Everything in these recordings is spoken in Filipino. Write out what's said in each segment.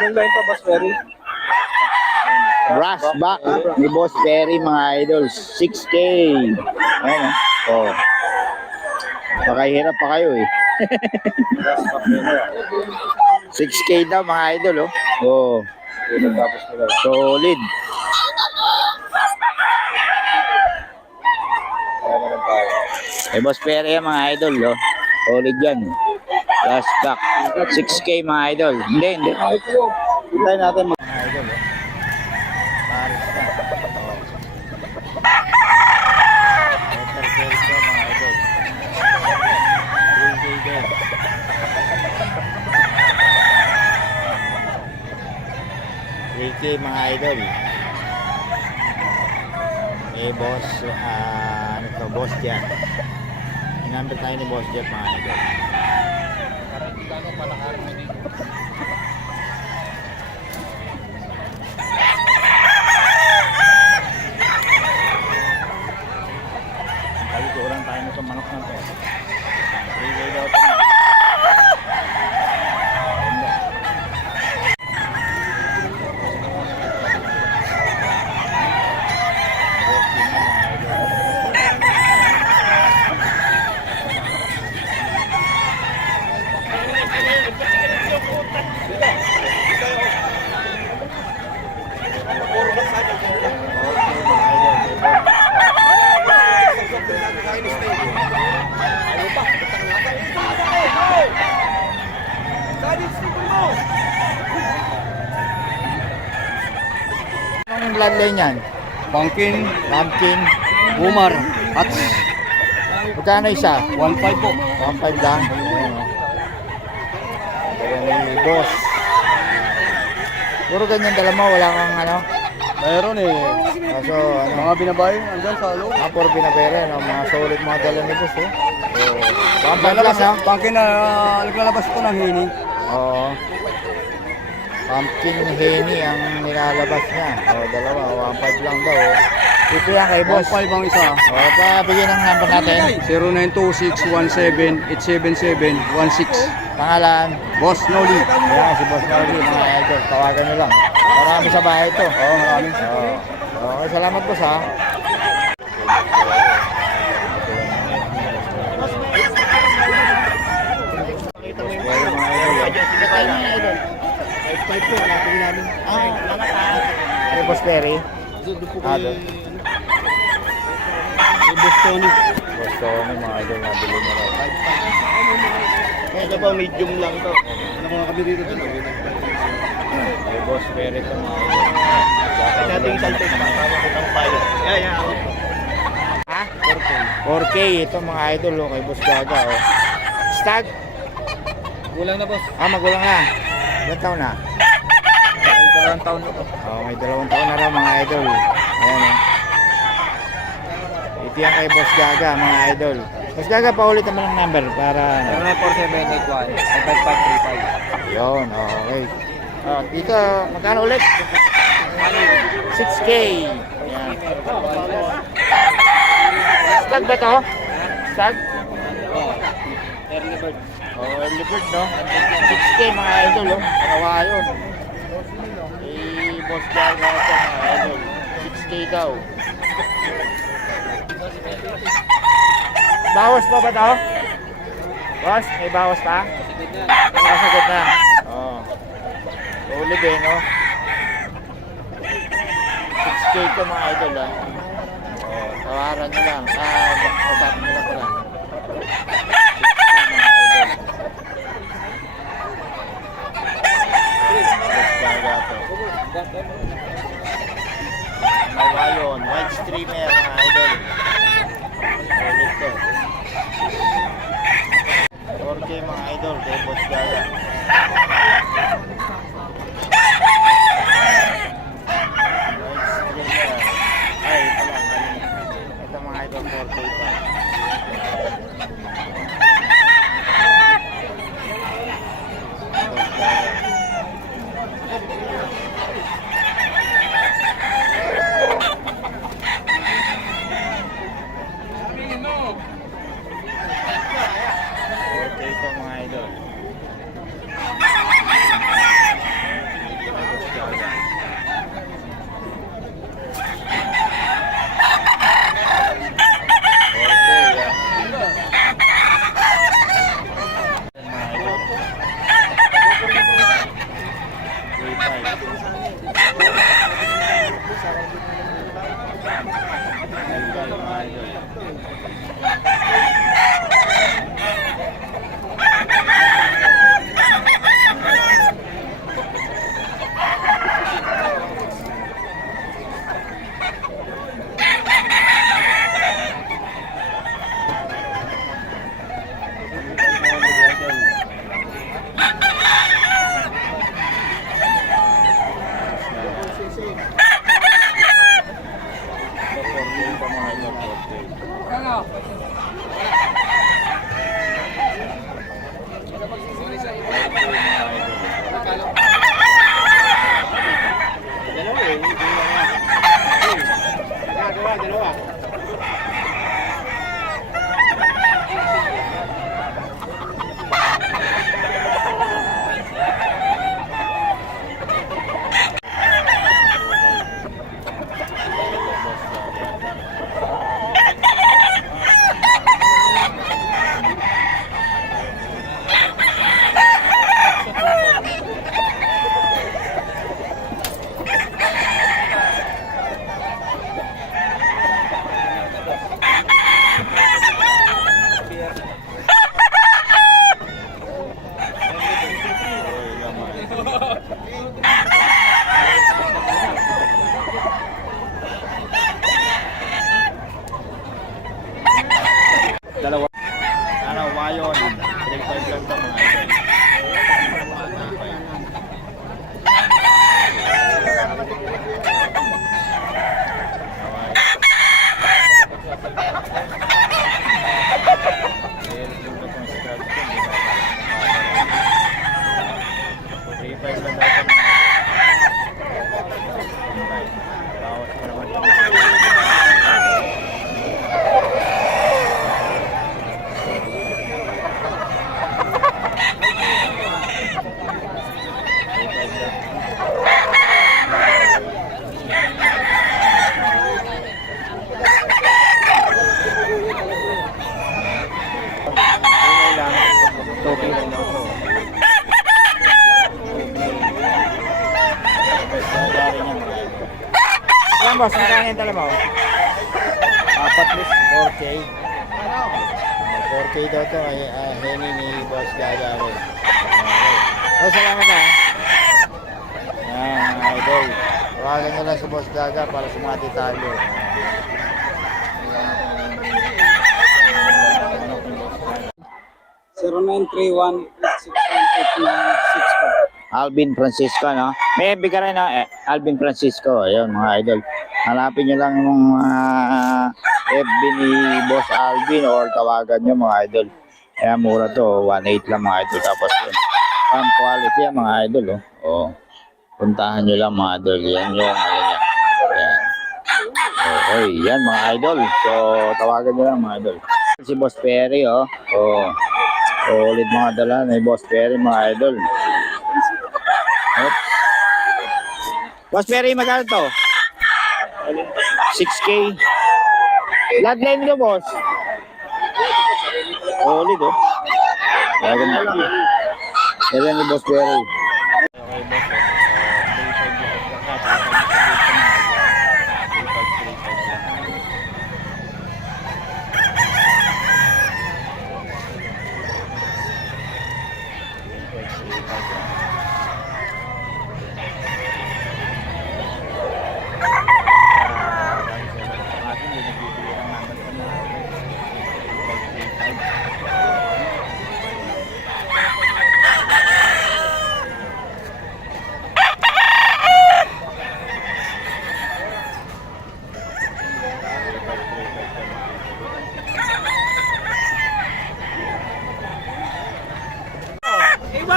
Anong line pa, Boss Ferry? Brass back ni Boss Perry mga idol. 6K. Ayan oh. Pakahirap pa kayo eh. 6K daw mga idol oh. Oh. Solid. Eh Boss Perry mga idol oh. Solid yan. Last back. 6K mga idol. Hindi. Hintayin natin mga Idol oh. Paris na. Better sales ko mga idol. 3K din. Mga idol. Eh boss, ano to, Boss Jack. Number tayo ni Boss Jack mga idol. Kalikuran tayo nito manok na to. 3K daw ito. Anong bloodline yan? Pumpkin, Bumar, at magkano isa? 1.5 po. 1.5 lang. Ayan ni Boss. Puro ganyan dala mo, wala kang ano? Meron eh. Kaso ano? Mga binabayo, andyan sa loob. Puro binabere, no? Mga solid mga dala ni Boss, oh. So, 1.5 lang, no? Pumpkin na naglalabas ito ng hini. Oo. Pumpkin Henny ang nilalabas niya. O, dalawa. 1.5 lang daw. Ito yan kay Boss. 1.5 ang isa. O, bigyan ng number natin. 0926-17877-16. Pangalan. Boss Noli. Yan, si Boss Noli. Mga idol. Tawagan nyo lang. Marami sa bahay ito. Oo, marami. Okay, salamat Boss ha. Ay, Boss Perry. Doon. Boss Tony. Boss Tony, mga idol, nabili mo raw. Ito pa, medium lang to. Ano mga kami dito dito? Ay, Boss Perry ito, mga idol. Ay, nating salto pa. Tawag kitang pilot. Yeah. Ha? 4K. Ito, mga idol, oh, kay Boss Gaga, oh. Stag? Kulang na, boss. Magulang na. Ilan taon na? May 2 taon na to. Oh, may 2 taon na raw, mga idol. Ayan, oh. Ito yan kay Boss Gaga, mga idol. Boss Gaga, paulit naman ang number para... 094781-5535. Yun, okay. Oh, dito, magkano ulit? 6K. Ayan. Stag ba to? Stag? Early bird. Oh, early bird, no? 6K, mga idol, oh. Karawa yun. Boss Gaga ito, mga idol. 6K daw. Bawas pa ba ito? Boss, may bawas pa? Sagot na. Oo. Ulit eh, no? 6K ito, mga idol, ha? Oo, tawaran nyo lang. Usapan nyo lang pala. 6K, mga idol. Boss Gaga ito. Mawayon, white streamer, mga idol. Ulit to. 4K, mga idol, kay Boss Gaga. White streamer. Ay, ito lang. Ito, mga idol, 4K pa. Boss Gaga. Dalawa. Ano, mayon. 3.5 lang ito mga idol. Yan boss, magkano yung dala mo? Apat plus. 4K. 4K daw to ay Henny ni Boss Gagawin. Okay. Oh, salamat ha. Yan mga idol. Tawagan nyo lang sa Boss Gaga para sa mga detalye. 0931-861-8964. Alvin Francisco, no? May FB ka rin, no? Alvin Francisco. Ayun, mga idol. Hanapin nyo lang yung FB ni Boss Alvin or tawagan nyo, mga idol. Kaya mura to. 1.8 lang, mga idol. Tapos yun. Farm quality yan, mga idol, oh. Oh. Puntahan nyo lang, mga idol. Yan yung, ano yan. Yan. Okay, yan, mga idol. So, tawagan nyo lang, mga idol. Si Boss Perry, oh. Oh. Ulit mga dala ni Boss Perry, mga idol. Oops. Boss Perry, magkano to? 6K. Bloodline nyo, boss. Ulit, oh. Tawagan nyo lang. Yan ni Boss Perry.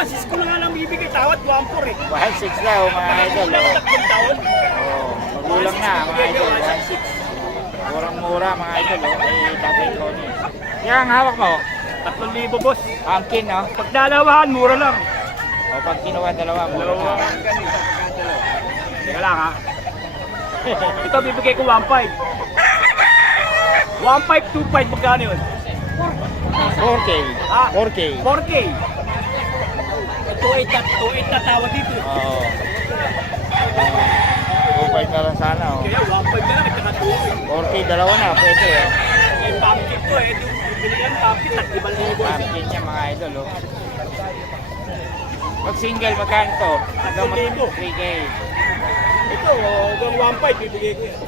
Sis ko na nga lang bibigay tawad 1.4 eh. 1.6 na, oh, mga idol. Wala tatlong taon. Oh, magulang na, mga idol. 1.6. Murang-mura, mga idol. Oh. Ay, tatay ko niya. Yan ang hawak mo. 3,000 boss. Pumpkin, no? Pag dalawahan, mura lang. O, pag kinuha dalawa, mura na. Teka lang ha. Ito bibigay ko 1.5. 1.525 magkano yun? 4K. Ah, 4K. 4K. 2.8 na tawad dito. Oo. 2.5 na lang sana, oh. Kaya 1.5 na lang, at saka 2. 40, dalawa na, pwede, oh. Yung pumpkin ko eh, bibili ka ng pumpkin, 5,000. Pumpkin niya, mga idol, oh. Pag single, magkano to? Hanggang 3,000. 3K. Ito, hanggang 1.5 bibigay ko yan.